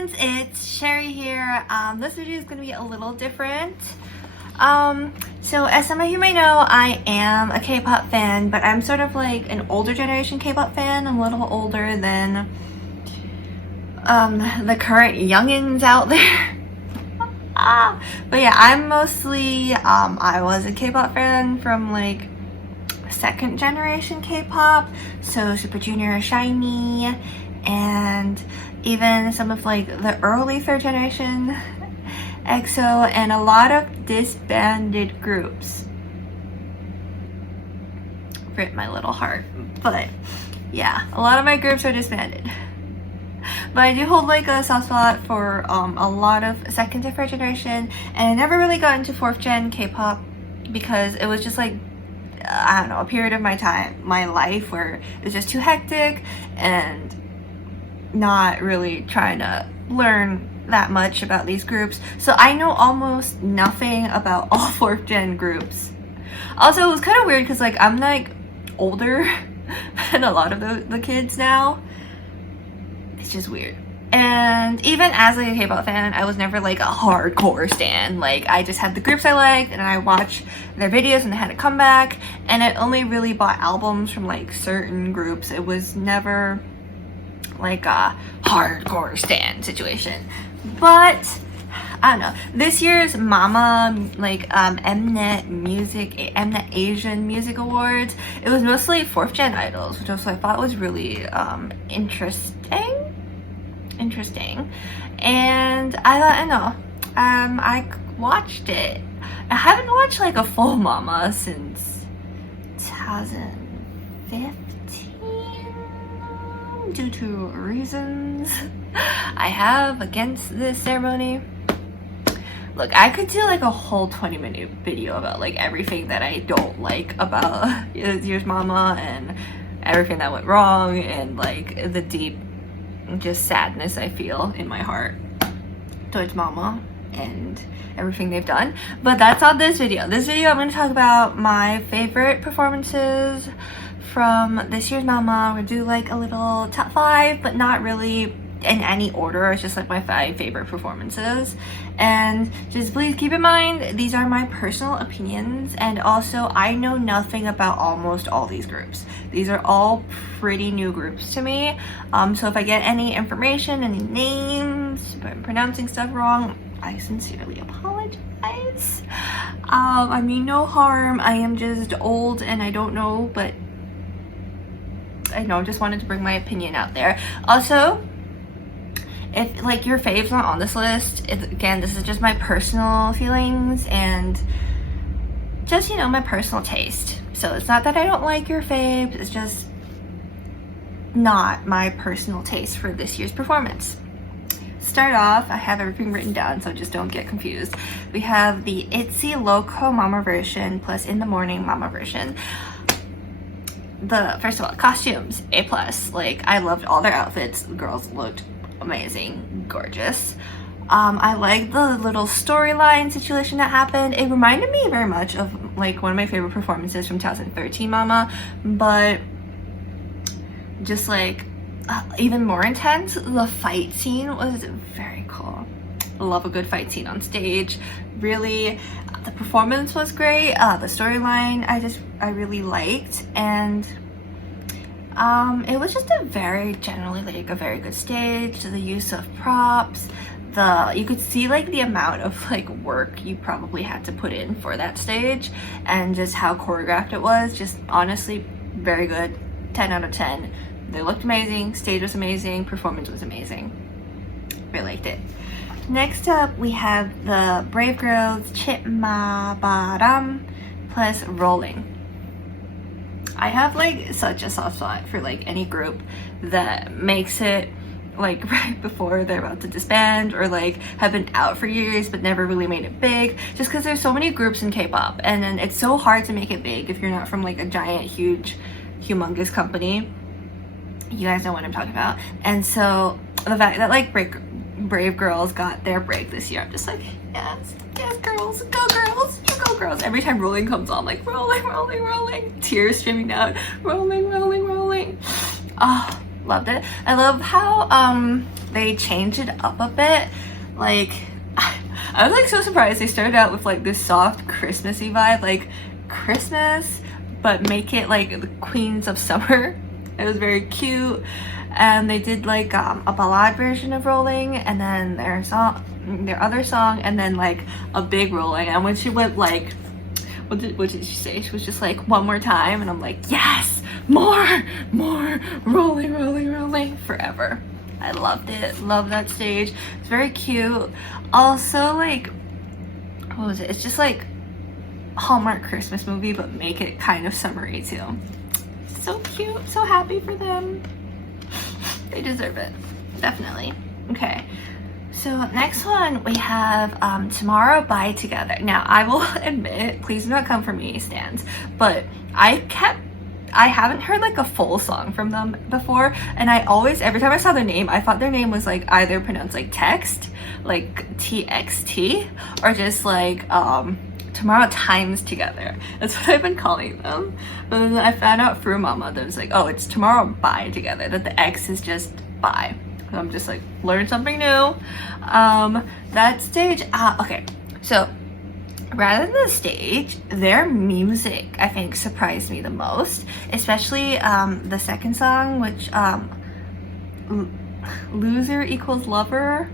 friends, it's Sherry here. This video is going to be a little different. So as some of you may know, I am a K-pop fan, but I'm sort of like an older generation K-pop fan. I'm a little older than the current youngins out there. But yeah, I'm mostly, I was a K-pop fan from like second generation K-pop, so Super Junior, Shiny, and even some of like the early third generation EXO, and a lot of disbanded groups. Rip my little heart. But yeah, a lot of my groups are disbanded. But I do hold like a soft spot for a lot of second to third generation, and I never really got into fourth gen K-pop because it was just like, I don't know, a period of my life where it was just too hectic and not really trying to learn that much about these groups. So I know almost nothing about all fourth gen groups. Also, it was kind of weird because like I'm like older than a lot of the kids now. It's just weird. And even as like a K-pop fan, I was never like a hardcore stan. Like I just had the groups I liked and I watched their videos and they had a comeback, and I only really bought albums from like certain groups. It was never like a hardcore stan situation. But I don't know, this year's Mama like Mnet Asian Music Awards, it was mostly fourth gen idols, which I thought was really interesting. And I thought, I know, I watched it. I haven't watched like a full Mama since 2015 due to reasons I have against this ceremony. Look, I could do like a whole 20-minute video about like everything that I don't like about this year's Mama and everything that went wrong and like the deep just sadness I feel in my heart towards Mama and everything they've done. But that's not this video. This video I'm going to talk about my favorite performances from this year's Mama. We're going to do like a little top 5, but not really in any order. It's just like my 5 favorite performances. And just please keep in mind, these are my personal opinions, and also I know nothing about almost all these groups. These are all pretty new groups to me. So if I get any information, any names, if I'm pronouncing stuff wrong, I sincerely apologize. I mean no harm. I am just old and I don't know, but I know, just wanted to bring my opinion out there. Also, if like your faves not on this list, again, this is just my personal feelings and just, you know, my personal taste. So it's not that I don't like your faves, it's just not my personal taste for this year's performance. Start off, I have everything written down, so just don't get confused. We have the Itzy Loco Mama version plus In the Morning Mama version. First of all, costumes, A+. Like, I loved all their outfits. The girls looked amazing, gorgeous. I like the little storyline situation that happened. It reminded me very much of like one of my favorite performances from 2013 Mama, but just like even more intense. The fight scene was very cool. I love a good fight scene on stage. Really, the performance was great. The storyline I really liked, and it was just generally like a very good stage. The use of props, you could see like the amount of like work you probably had to put in for that stage, and just how choreographed it was. Just honestly very good. 10 out of 10. They looked amazing, stage was amazing, performance was amazing. Really liked it. Next up, we have the Brave Girls Chip Ma Baram plus Rolling. I have like such a soft spot for like any group that makes it like right before they're about to disband, or like have been out for years but never really made it big, just because there's so many groups in K-pop, and then it's so hard to make it big if you're not from like a giant, huge, humongous company. You guys know what I'm talking about. And so the fact that like Brave Girls got their break this year, I'm just like, yes, girls, go girls, you go girls. Every time Rolling comes on, like rolling, tears streaming down, rolling. Oh, loved it. I love how they changed it up a bit. Like I was like so surprised they started out with like this soft Christmassy vibe, like Christmas, but make it like the Queens of Summer. It was very cute. And they did like a ballad version of Rolling, and then their other song, and then like a big Rolling. And when she went like, what did she say? She was just like, one more time, and I'm like, yes, more, rolling, rolling, rolling, forever. I loved it. Love that stage. It's very cute. Also, like, what was it? It's just like Hallmark Christmas movie, but make it kind of summery too. So cute. So happy for them. They deserve it. Definitely. Okay. So next one we have Tomorrow by Together. Now I will admit, please do not come for me, stans, but I haven't heard like a full song from them before, and I always, every time I saw their name, I thought their name was like either pronounced like text, like TXT, or just like Tomorrow Times Together. That's what I've been calling them. But then I found out through Mama that it was like, oh, it's Tomorrow by Together, that the X is just by. So I'm just like, learn something new. That stage, okay, so rather than the stage, their music I think surprised me the most, especially the second song, which loser equals lover,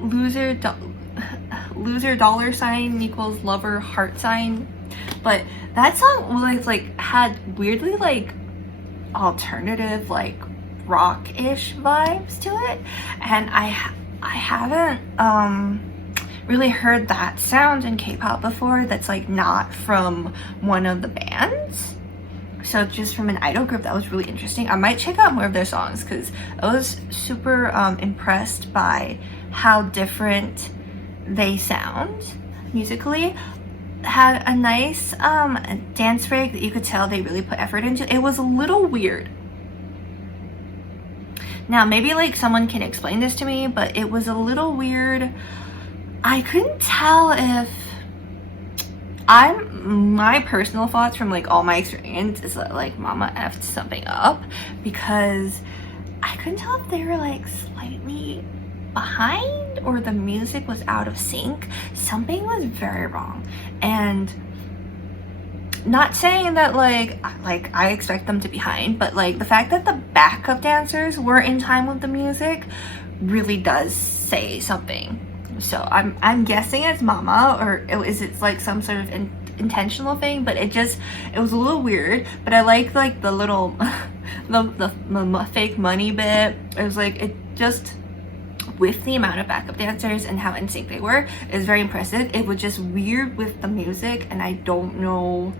loser dollar sign equals lover heart sign. But that song was like had weirdly like alternative like rock-ish vibes to it, and I haven't really heard that sound in K-pop before that's like not from one of the bands. So just from an idol group, that was really interesting. I might check out more of their songs because I was super impressed by how different they sound musically. Had a nice dance break that you could tell they really put effort into. It was a little weird. Now maybe like someone can explain this to me, but it was a little weird. I couldn't tell if my personal thoughts from like all my experience is that like Mama effed something up, because I couldn't tell if they were like slightly behind or the music was out of sync. Something was very wrong. And not saying that like I expect them to be behind, but like the fact that the backup dancers were in time with the music really does say something. So I'm guessing it's Mama, or is it like some sort of intentional thing, but it was a little weird. But I like the little the fake money bit. It was like, it just, with the amount of backup dancers and how in sync they were, is very impressive. It was just weird with the music, and I don't know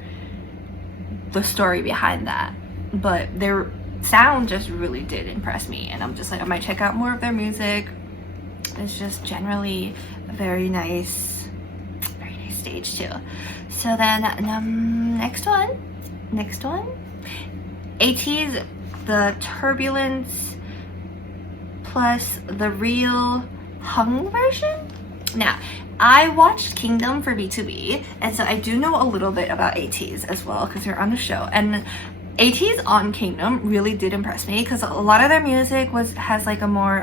the story behind that, but their sound just really did impress me, and I'm just like, I might check out more of their music. It's just generally a very nice stage too. So then next one, ATEEZ, the Turbulence plus the Real Hung version. Now, I watched Kingdom for B2B, and so I do know a little bit about ATEEZ as well because they're on the show. And ATEEZ on Kingdom really did impress me because a lot of their music has like a more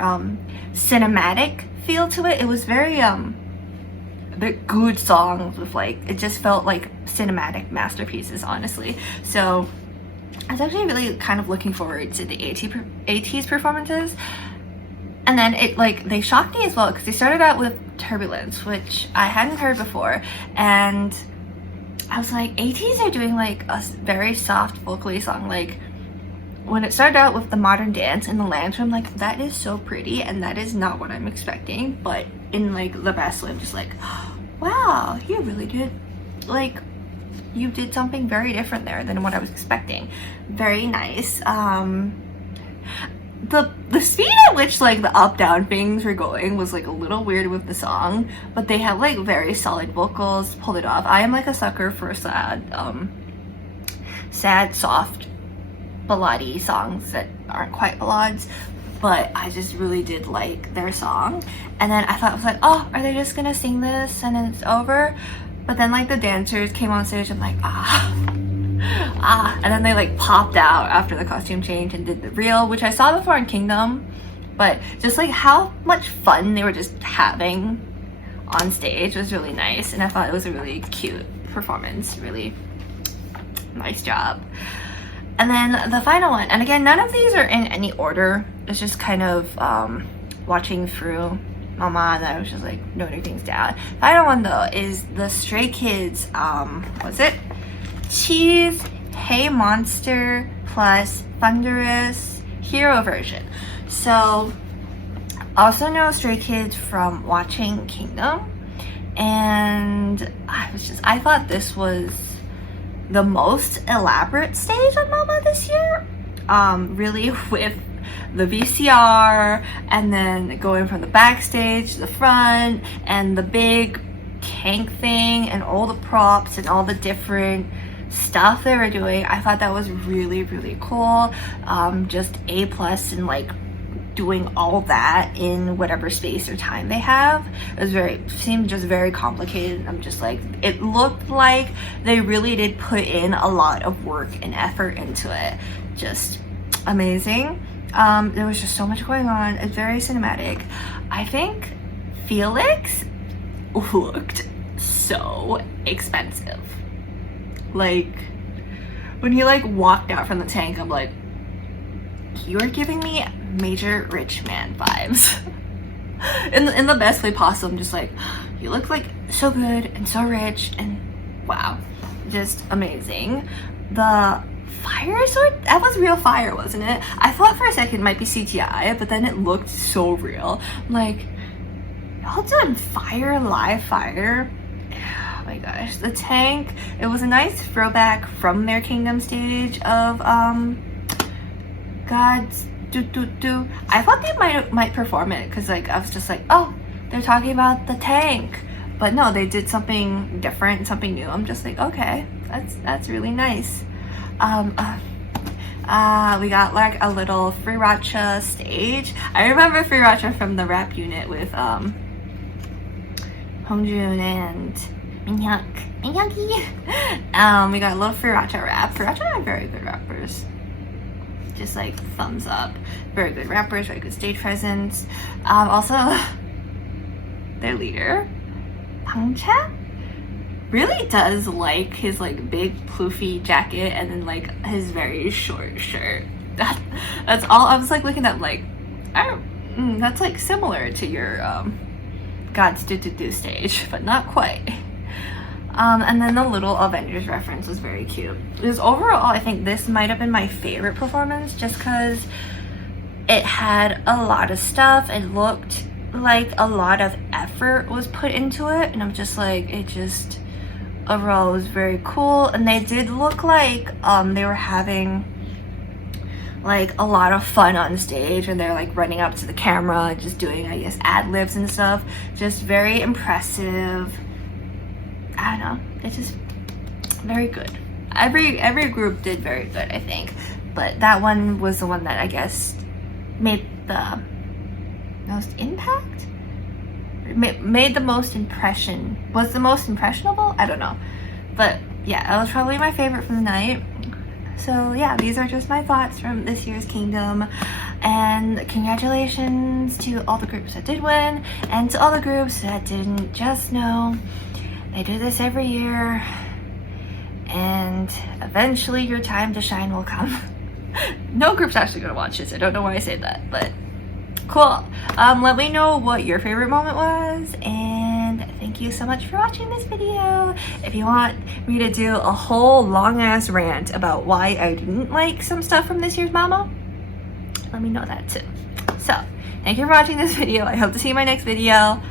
cinematic feel to it. It was very the good songs with like, it just felt like cinematic masterpieces, honestly. So I was actually really kind of looking forward to the ATEEZ performances. And then it like, they shocked me as well because they started out with Turbulence, which I hadn't heard before, and I was like, ATEEZ are doing like a very soft vocally song. Like when it started out with the modern dance in the lounge, I'm like, that is so pretty, and that is not what I'm expecting. But in like the best way, I'm just like, wow, you really did, like, you did something very different there than what I was expecting. Very nice. The speed at which like the up down things were going was like a little weird with the song, but they have like very solid vocals, pulled it off. I am like a sucker for sad soft ballady songs that aren't quite ballades, but I just really did like their song. And then I thought, I was like, oh, are they just gonna sing this and then it's over? But then like the dancers came on stage, I'm like, And then they like popped out after the costume change and did the reel, which I saw before in Kingdom, but just like how much fun they were just having on stage was really nice, and I thought it was a really cute performance. Really nice job. And then the final one, and again, none of these are in any order. It's just kind of watching through Mama, and I was just like noting things down. Final one though is the Stray Kids, was it Cheese Hey Monster plus Thunderous Hero version. So also know Stray Kids from watching Kingdom, and I thought this was the most elaborate stage on Mama this year. Really with the VCR, and then going from the backstage to the front, and the big tank thing, and all the props and all the different stuff they were doing. I thought that was really, really cool. Just A plus in like doing all that in whatever space or time they have. It seemed just very complicated. I'm just like, it looked like they really did put in a lot of work and effort into it. Just amazing. There was just so much going on. It's very cinematic. I think Felix looked so expensive. Like when he like walked out from the tank, I'm like, you are giving me major rich man vibes. in the best way possible. I'm just like, you look like so good and so rich, and wow, just amazing. The fire sword, that was real fire, wasn't it? I thought for a second it might be CGI, but then it looked so real. I'm like, y'all doing fire, live fire? Oh my gosh. The tank, it was a nice throwback from their Kingdom stage of God's do. I thought they might perform it, because like I was just like, oh, they're talking about the tank, but no, they did something different, something new. I'm just like, okay, that's really nice. We got like a little Sriracha stage. I remember Sriracha from the rap unit with Hongjoon and Minhyuk. We got a little Sriracha rap. Sriracha are very good rappers. Just like thumbs up. Very good rappers, very good stage presence. Also, their leader, Pangcha, really does like his like big ploofy jacket and then like his very short shirt. That's all. I was like looking at like, that's like similar to your God's do stage, but not quite. And then the little Avengers reference was very cute. Because overall, I think this might have been my favorite performance, just because it had a lot of stuff. It looked like a lot of effort was put into it, and I'm just like, it just overall was very cool. And they did look like they were having like a lot of fun on stage, and they're like running up to the camera and just doing, I guess, ad-libs and stuff. Just very impressive. I don't know, it's just very good. Every group did very good, I think, but that one was the one that I guess made the most impact, made the most impression, was the most impressionable, I don't know, but yeah, that was probably my favorite from the night. So yeah, these are just my thoughts from this year's Kingdom, and congratulations to all the groups that did win, and to all the groups that didn't. Just know they do this every year, and eventually your time to shine will come. No group's actually gonna watch this. I don't know why I say that, but cool. Let me know what your favorite moment was, and thank you so much for watching this video. If you want me to do a whole long ass rant about why I didn't like some stuff from this year's Mama, let me know that too. So thank you for watching this video. I hope to see you in my next video.